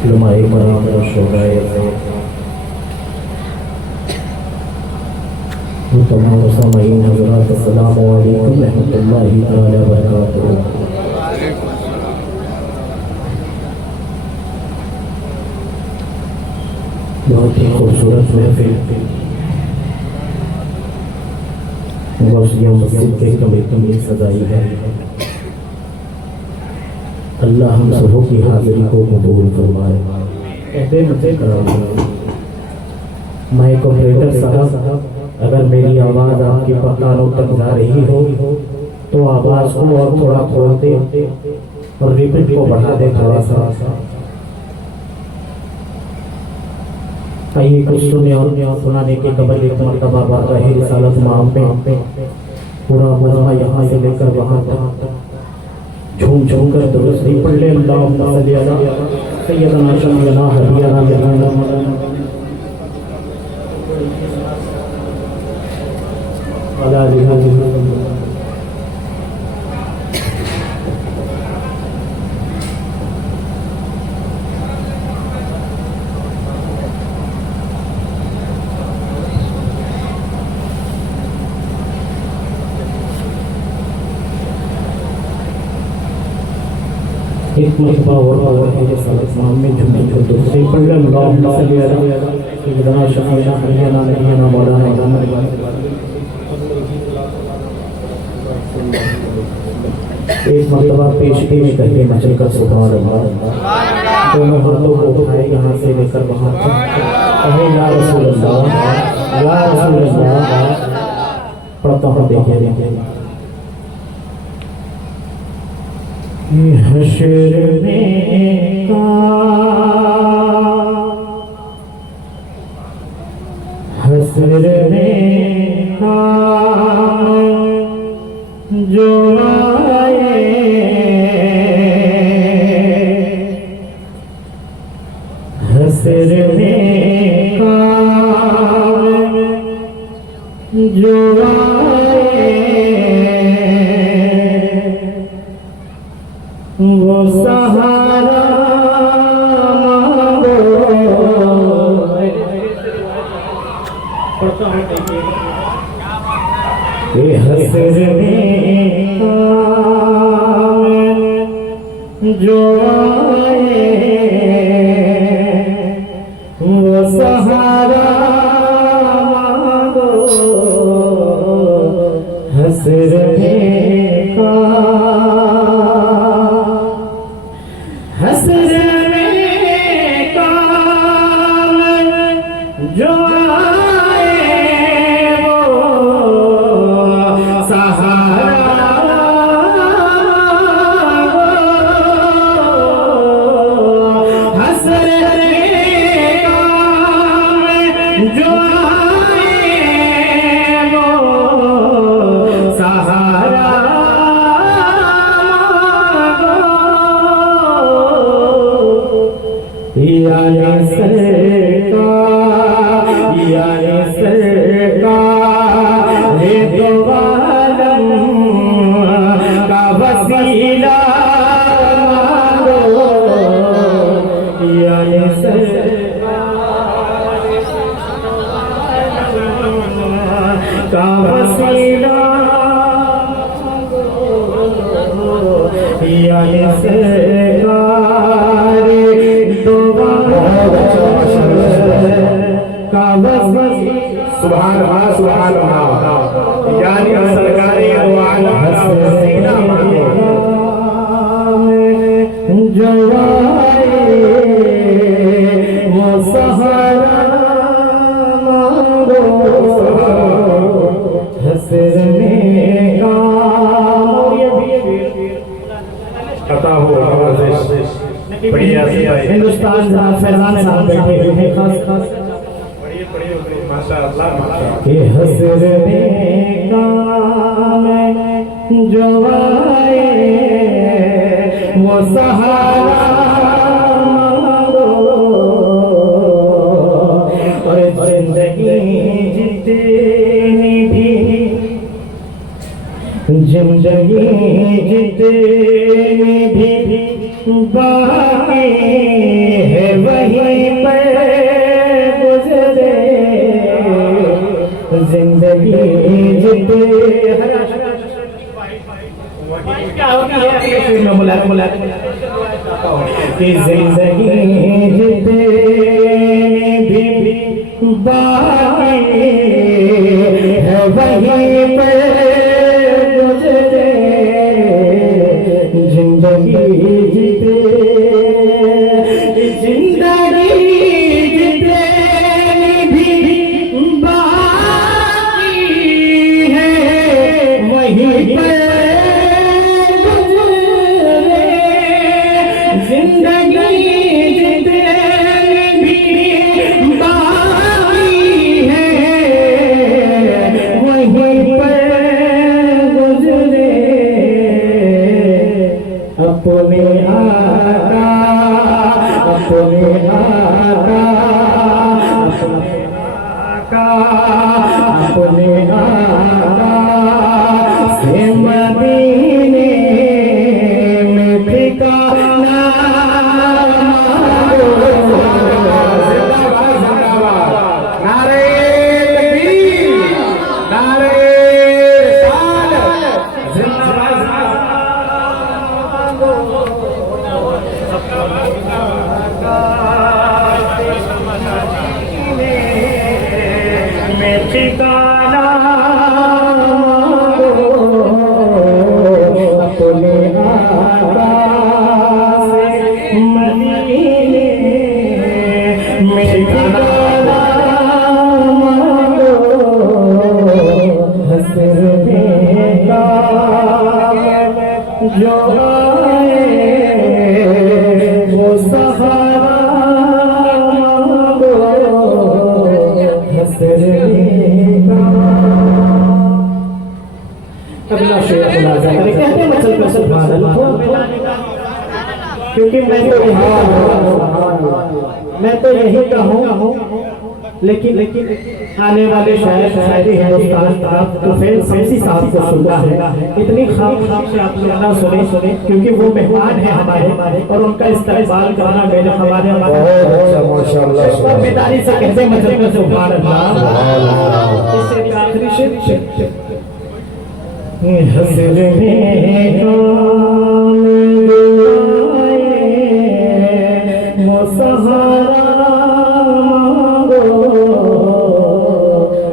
उलमाए कराम और शोहराए तमाम सामीन हज़रात अस्सलामु अलैकुम रहमतुल्लाहि तआला व बरकातुहू। बहुत ही खूबसूरत महफिल गौसिया मस्जिद के कमेटी में सजाई है। अल्लाह हम सबों की हाजिरी को कबूल फरमाए। माइक ऑपरेटर साहब, अगर मेरी आवाज़ आपके कानों तक जा रही हो तो आवाज़ को और थोड़ा खोल दे और रिपीट को बढ़ा दे थोड़ा सा। आइए कुछ सुने और सुनाने के कबल एक मरतबा बारगाह रिसालत माम में पूरा मजमा यहाँ से लेकर वहाँ तक झूम झूम कर दुरुस्त ही पढ़ ले। अल्लाहुम्मा सल्ली अला सय्यदना शफीअना हबीबना मौलाना अला लिहा। एक मरतबा और है रिसालत माम में झूठी को दूसरी पढ़ ले। अल्लाहुम्मा सल्ली अला सय्यदना शफीअना हबीबना नबीना मौलाना। एक मरतबा पेशगी में करके मचल कर सुभान अल्लाह दोनों हाथों को उठाए यहाँ से लेकर वहाँ तक कहे या रसूल अल्लाह या रसूल अल्लाह। पढ़ता हूँ, देखिए हश्र में का हश्र में का जो आए हश्र में का जो वो सहारा मांगो। ये हश्र में जो आए वो सहारा मांगो। हश्र में का हश्र में काम जो आए वो सहारा हश्र में काम जो आए वो सहारा या सरकार हे दो आलम का वसीला मांगो। या सरकार का वसीला या सरकार सुभान अल्लाह सुभान अल्लाह। यानी सरकारी वसीला मांगो। जो आए वो सहारा मांगो। हश्र में अता हो बढ़िया हिंदुस्तान फैजान साहब बैठे हुए हैं खास खास माशाअल्लाह। ये हश्र में काम जो आए वो सहारा मांगो। और जिंदगी जितनी भी जिंदगी जितनी भी बाकी है वहीं पर गुजरे जिंदगी जीते कि जिंदगी जीते भी बाकी है वहीं पर गुजरे जिंदगी जीते जिंदगी जीते भी बाकी है वहीं पर गुजरे जिंदगी जीते भी बाकी है वहीं पर गुजरे अपने आका अपने आका अपने आका से मदीने में ठिकाना नारे तकबीर, नारे रिसालत, जिंदाबाद। में ठिकाना अपने आका से मदीने में ठिकाना हसरते का जो आए वो सहारा अगला शेर खुलासा करें कहते हैं मचल कर सुभान अल्लाह क्योंकि मैं तो यही कहूँ लेकिन आने वाले शायद शायरी है तो फिर शमसी साहब को सुनना है इतनी खामोशी से आप लोग ना सुने क्योंकि वो मेहमान है हमारे और उनका इस्तेमाल करना मेरे हमारे बेदारी से कहते हैं मचल कर सुभान अल्लाह इससे आखिरी शेर हसरते वो सहारा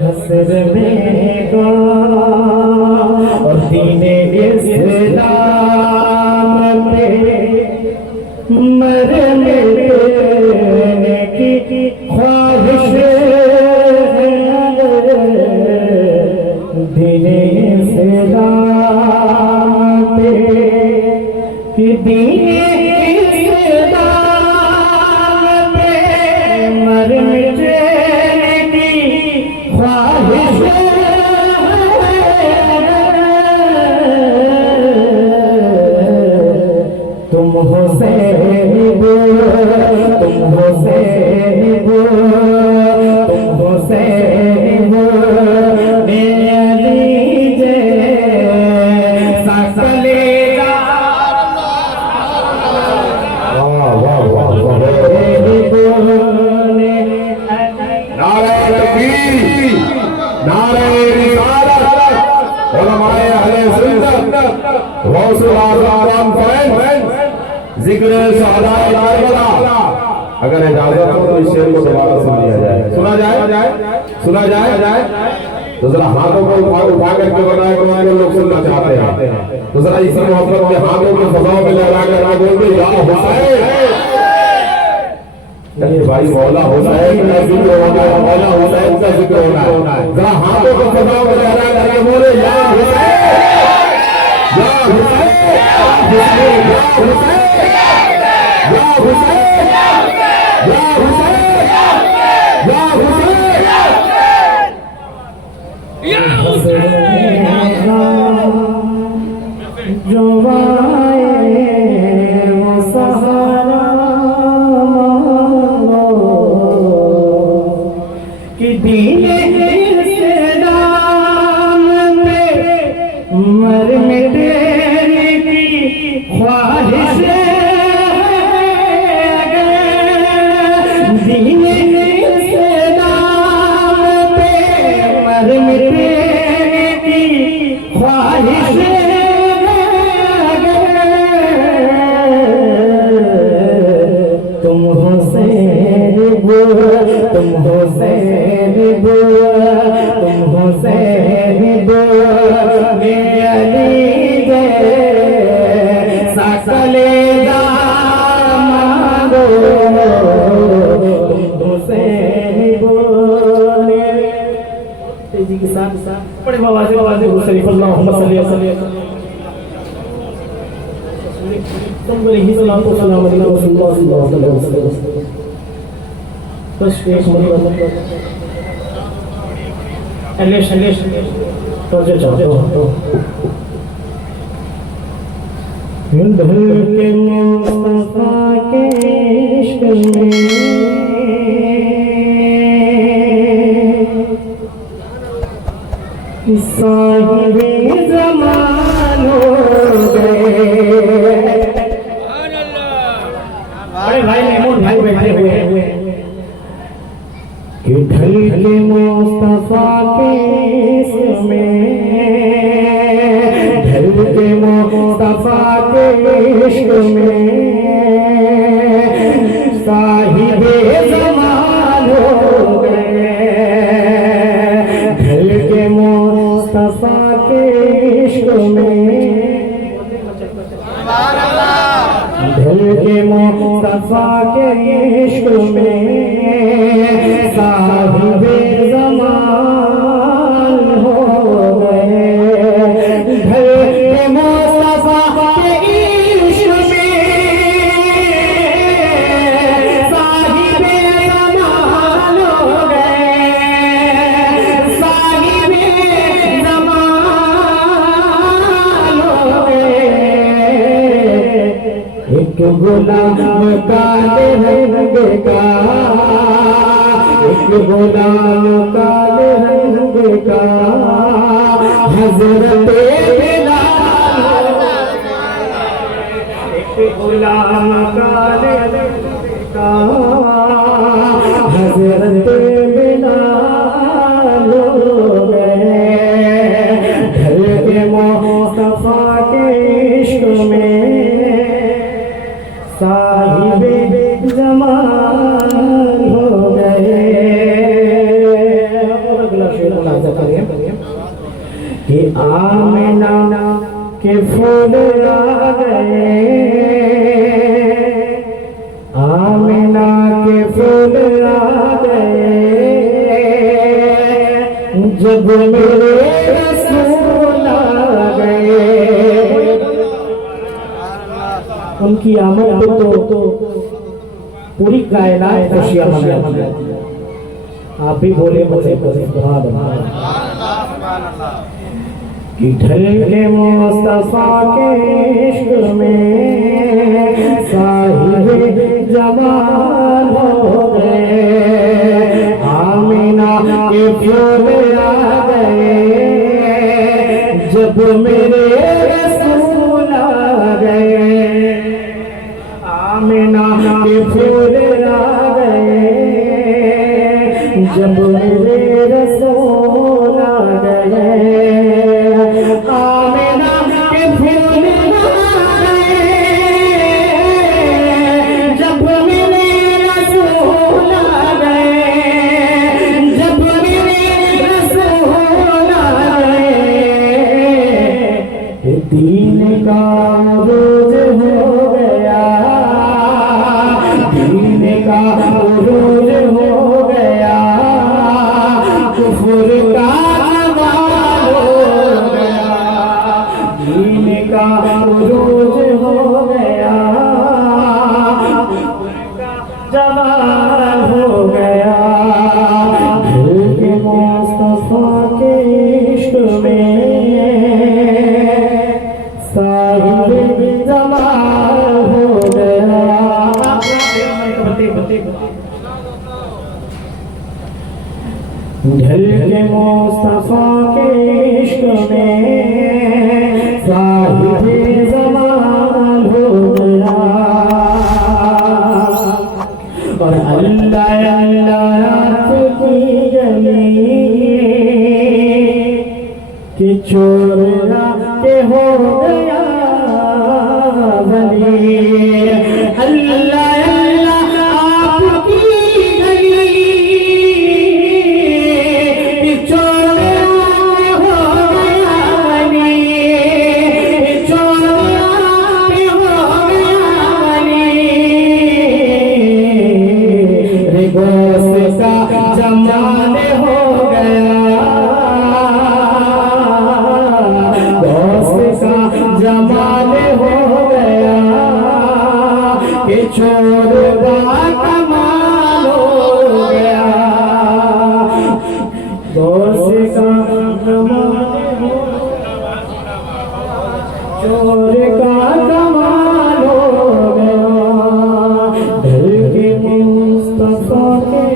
हसरते का और दीने इस्लाम पे मरने की ख्वाहिश दीने इस्लाम पे कि दीने इस्लाम पे मरने की ख्वाहिश तुम हुसैन हो तुम हुसैन हो तुम हुसैन हो अगर इजाजत हो तो इस शेर को दोबारा सुन लिया जाए सुना जाए तो जरा हाथों को उठा करके बनाए लोग सुनना चाहते हैं तो जरा इसी मोहब्बत में हाथों को फजाओं में लगा कर बोलते या हुसैन भाई मौला हुसैन का जिक्र होना है मौला हुसैन का जिक्र होना है जरा हाथों को फजाओं में लगा करके बोले या हुसैन या हुसैन या हुसैन या हुसैन या हुसैन या हुसैन या हुसैन जो आए वो सहारा कि दीने इस्लाम पे मर मिटने की ख्वाहिश हुसैन बोले तेजी के साथ बड़े आवाज़ हुसैन अल्लाहुम्मा सल्ली अलैहि तुम बोले ही सलातो सलाम अलैहि रसूलुल्लाह सल्लल्लाहु अलैहि वसल्लम बस एक मिनट अल्लेश तो जाओ ढल के मुस्तफा के इश्क में साहिबे ज़मान हो गए। अरे भाई मेमून भाई बैठे हुए हैं कि ढल के मुस्तफा के इश्क में, ढल के मुस्तफा के इश्क में साहिबे ज़मान हो गए। ढल के मुस्तफा के इश्क में, ढल के मुस्तफा के इश्क में साहिबे ज़मान हो गए। ढल के मुस्तफा के इश्क में साहिबे ज़मान हो गए। साहिबे ज़मान हो गए। एक गुलाम काले रंग का, एक गुलाम काले रंग का हज़रत बिलाल। एक गुलाम काले रंग का हज़रत बिलाल हो गए। ढल के मुस्तफा के इश्क में साहिबे ज़मान हो गए। और अगला शेर मुलाज़ा करिए कि आमिना के फूल आ गए, आमिना के फूल आ गए। जब मेरे रसूल आ गए, उनकी आमद तो पूरी कायनात खुशियां मनाती है। आप भी बोले मुझे सुभान अल्लाह कि ढल के मुस्तफा के इश्क में साहिबे ज़मान हो गए। आमिना के फूल आ गए, जब मेरे रसूल आ गए। आमिना के फूल आ गए, जब मेरे रसूल आ गए। आमिना के फूल आ गए, जब मेरे रसूल आ गए। जब मेरे रसूल आ गए, दीन का रोज हो गया, दीन का रोज हो गया। कुफ्र का जवाल हो गया, दीन का रोज हो गया। जवाल हो गया। ढल के मुस्तफा के इश्क में साहिबे ज़मान हो गया। ढल के मुस्तफा के इश्क में साहिबे ज़मान हो गया। और अल्लाह अल्लाह की गली कि चोरा के हो गया वली। अल्लाह अल्लाह आपकी गली कि चोरा हो गया कि चोर कमाल हो गया, दोस्त का कमाल हो, चोर का कमाल हो गया, दिल के मुस्तफा के